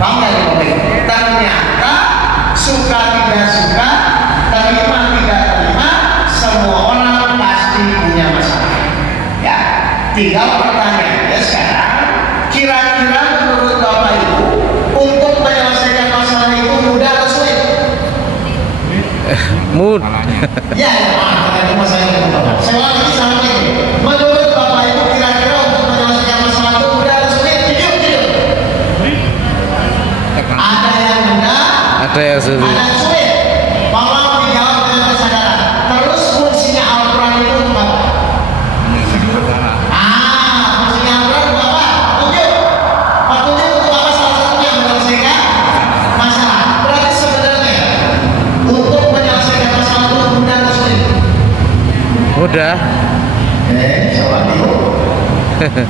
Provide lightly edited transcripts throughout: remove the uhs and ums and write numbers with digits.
Paham nggak nih Bapak Ibu? Ternyata suka tidak suka, terima tidak terima, semua orang pasti punya masalah. Ya, tinggal pertanyaannya sekarang, kira-kira menurut Bapak Ibu untuk menyelesaikan masalah itu mudah atau sulit? Mudah. Ya, ternyata masalahnya mudah. Saya ulang lagi sama ini. Menurut Bapak Ibu kira-kira untuk menyelesaikan masalah itu mudah atau sulit? Jujur. Ada yang mudah, Ada yang sulit. ada yang sulit. Tolong dijawab dengan kesadaran. Terus fungsinya Al-Quran itu untuk apa? Fungsinya Al-Quran untuk apa? Petunjuk untuk apa? Salah satunya menyelesaikan masalah. Berarti sebenarnya untuk menyelesaikan masalah itu mudah atau sulit? Mudah. Coba dulu.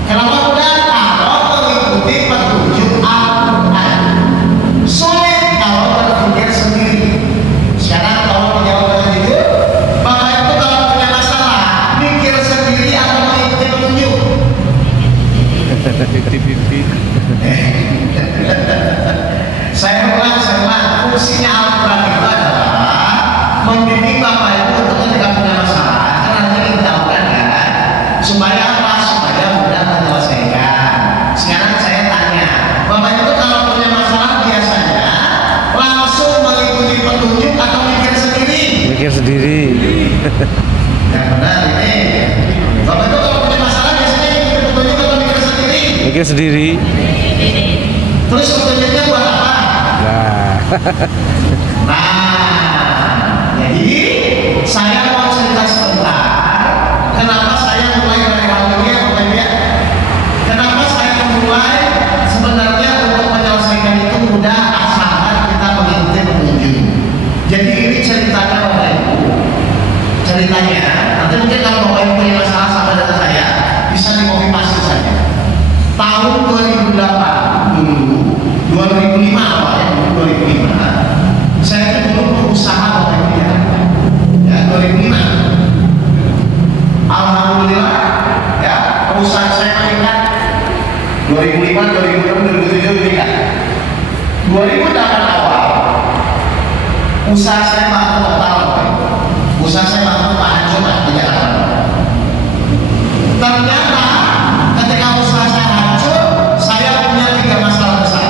Kenapa mudah? Kalau mengikuti petunjuk Al-Quran. Sulit kalau berpikir sendiri. Sekarang kalau menjawab dengan itu, Bapak Ibu kalau punya masalah, mikir sendiri atau mengikuti petunjuk? Saya ulang. Fungsinya Al-Quran itu adalah membimbing Bapak Ibu untuk ketika punya masalah. Karena nanti kita tahu kan, supaya apa? Supaya mudah menyelesaikan. Sekarang saya tanya, Bapak Ibu kalau punya masalah biasanya langsung mengikuti petunjuk atau mikir sendiri? Mikir sendiri. Yang benar ini. Bapak Ibu kalau punya masalah biasanya mengikuti petunjuk atau mikir sendiri? Mikir sendiri. Terus petunjuknya buat apa? Nah, jadi saya mau cerita sebentar. Kenapa saya mulai dari hal ini ya Bapak Ibu ya? Kenapa saya memulai sebenarnya untuk menyelesaikan itu mudah asalkan kita mengikuti petunjuk. Jadi ini ceritanya Bapak Ibu. Ceritanya, nanti mungkin kalau Bapak Ibu punya masalah sama dengan saya, bisa dimotivasi saja. Tahun 2008 dulu, 2005 awalnya, 2005, saya dulu berusaha Bapak Ibu ya, 2005. Alhamdulillah, ya, perusahaan saya meningkat. 2005, 2006, 2007 meningkat. 2008 awal, usaha saya mampu total, usaha saya mampu hancur di Jakarta. Ternyata ketika usaha saya hancur, saya punya 3 masalah besar.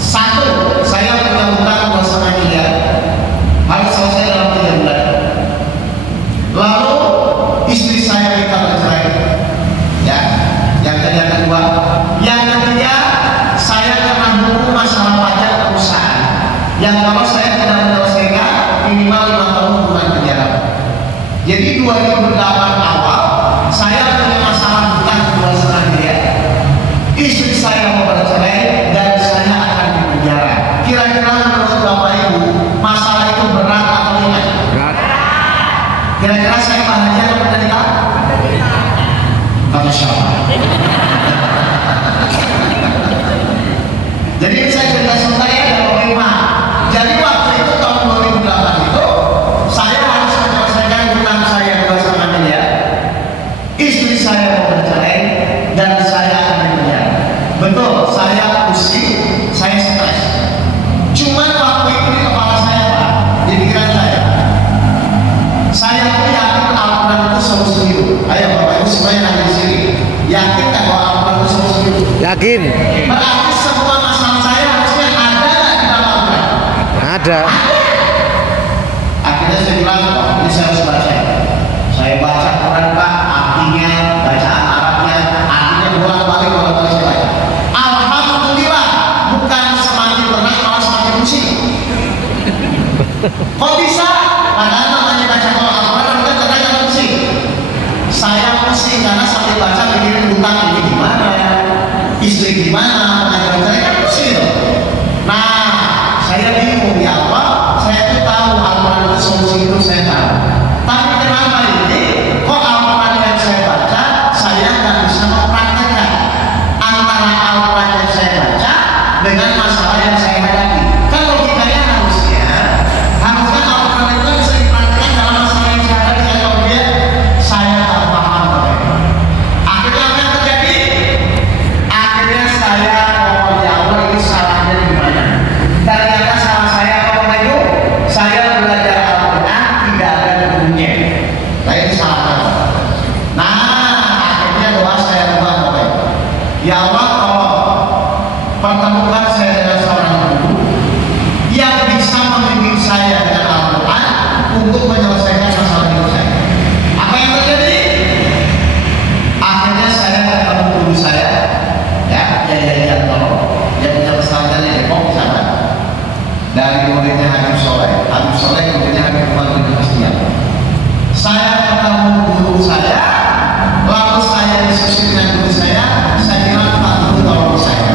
Satu, saya punya utang 2,5 miliar, harus selesai dalam 3 bulan. Lalu istri saya minta bercerai, ya. Yang kedua, yang ketiga, saya kena hukum masalah pajak perusahaan. Yang kalau saya tidak menyelesaikan minimal 5 tahun hukuman penjara. Jadi 2008 awal saya punya masalah hutang 2,5 miliar. Istri saya mau bercerai dan saya akan dipenjara. Kira-kira menurut Bapak Ibu masalah itu berat atau ringan? Berat. Kira-kira saya bahagia atau menderita? Masya Allah. Jadi saya cerita sebentar ya dan Bapak Ibu. Jadi waktu itu tahun 2008 itu saya harus menyelesaikan hutang saya 2,5 miliar. Istri saya mau bercerai dan saya akan dipenjara. Betul, saya pusing, saya stres. Cuman waktu itu di kepala saya Pak, di pikiran saya pun yakin Al-Quran itu solusi hidup. Ayo Bapak Ibu semuanya nanti di sini. Yakin kan bahwa Al-Quran itu solusi hidup? Yakin. Berarti semua masalah saya harusnya ada nggak di dalam Al-Quran? Ada. Akhirnya saya bilang, Pak, ini saya harus baca. Saya baca Quran Pak, artinya, bacaan Arabnya, artinya bolak-balik saya baca. Alhamdulillah, bukan semakin berat, malah semakin pusing. Kok bisa? Padahal namanya baca Al-Quran kan terkadang pusing. Saya pusing karena sambil baca mikirin hutang ini gimana, istri gimana, saya kan pusing. Nah, saya bingung ya Allah, saya tuh tahu Al-Quran itu solusi itu saya tahu. Tapi kenapa ini kok Al-Quran yang saya baca saya nggak bisa mempraktekkan antara Al-Quran yang saya baca dengan masalah yang saya hadapi? Kan logikanya harusnya Al-Quran itu bisa dipraktekkan dalam masalah yang saya hadapi. Kalau dia saya tak paham. Akhirnya apa yang terjadi? Akhirnya saya ngomong ya Allah, ini salahnya di dari muridnya Habib Soleh. Habib Soleh kemudian Habib Umar bin Khasyaf. Saya ketemu guru saya, lalu saya diskusi dengan guru saya bilang Pak Guru tolong saya.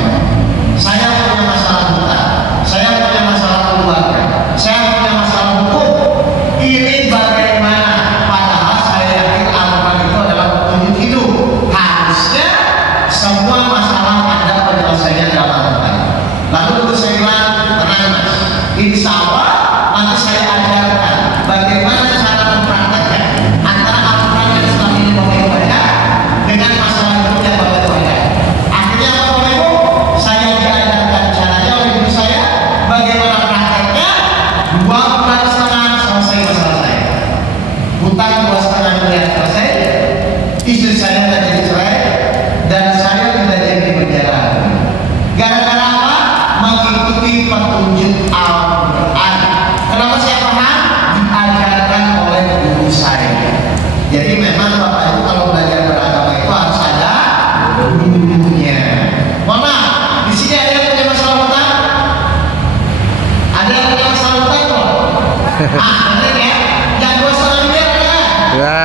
Saya punya masalah hutang, saya punya masalah keluarga, saya punya masalah hukum. Ini bagaimana? Padahal saya yakin Al-Quran itu adalah petunjuk hidup. Harusnya semua masalah ada penyelesaiannya dalam Al-Quran. Lalu guru saya bilang, tenang mas, insya Allah nanti saya ajarkan bagaimana cara mempraktekkan antara Al-Quran yang selama ini Bapak baca dengan masalah hidup yang Bapak baca. Akhirnya Bapak Ibu, saya diajarkan caranya oleh guru saya, bagaimana prakteknya. 2 bulan setengah selesai masalah saya. Hutang 2,5 miliar selesai, istri saya tidak jadi cerai, dan saya tidak jadi di penjara. Gara-gara apa? Mengikuti petunjuk Al-Quran. Kenapa saya paham? Diajarkan oleh guru saya. Jadi memang Bapak Ibu kalau belajar beragama itu harus ada gurunya. Mohon maaf, di sini ada yang punya masalah hutang? Ada yang punya masalah hutang kok? Bener ya? Yang 2,5 miliar ada nggak? Ya.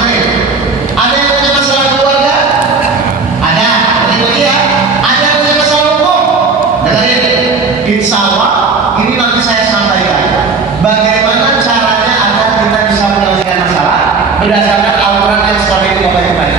Bener. Ada yang punya masalah keluarga? Ada. Lagi ya? Ada yang punya masalah hukum? Dengarin. Insya Allah ini nanti saya sampaikan bagaimana caranya agar kita bisa menyelesaikan masalah berdasarkan Al-Quran yang selama ini Bapak Ibu baca.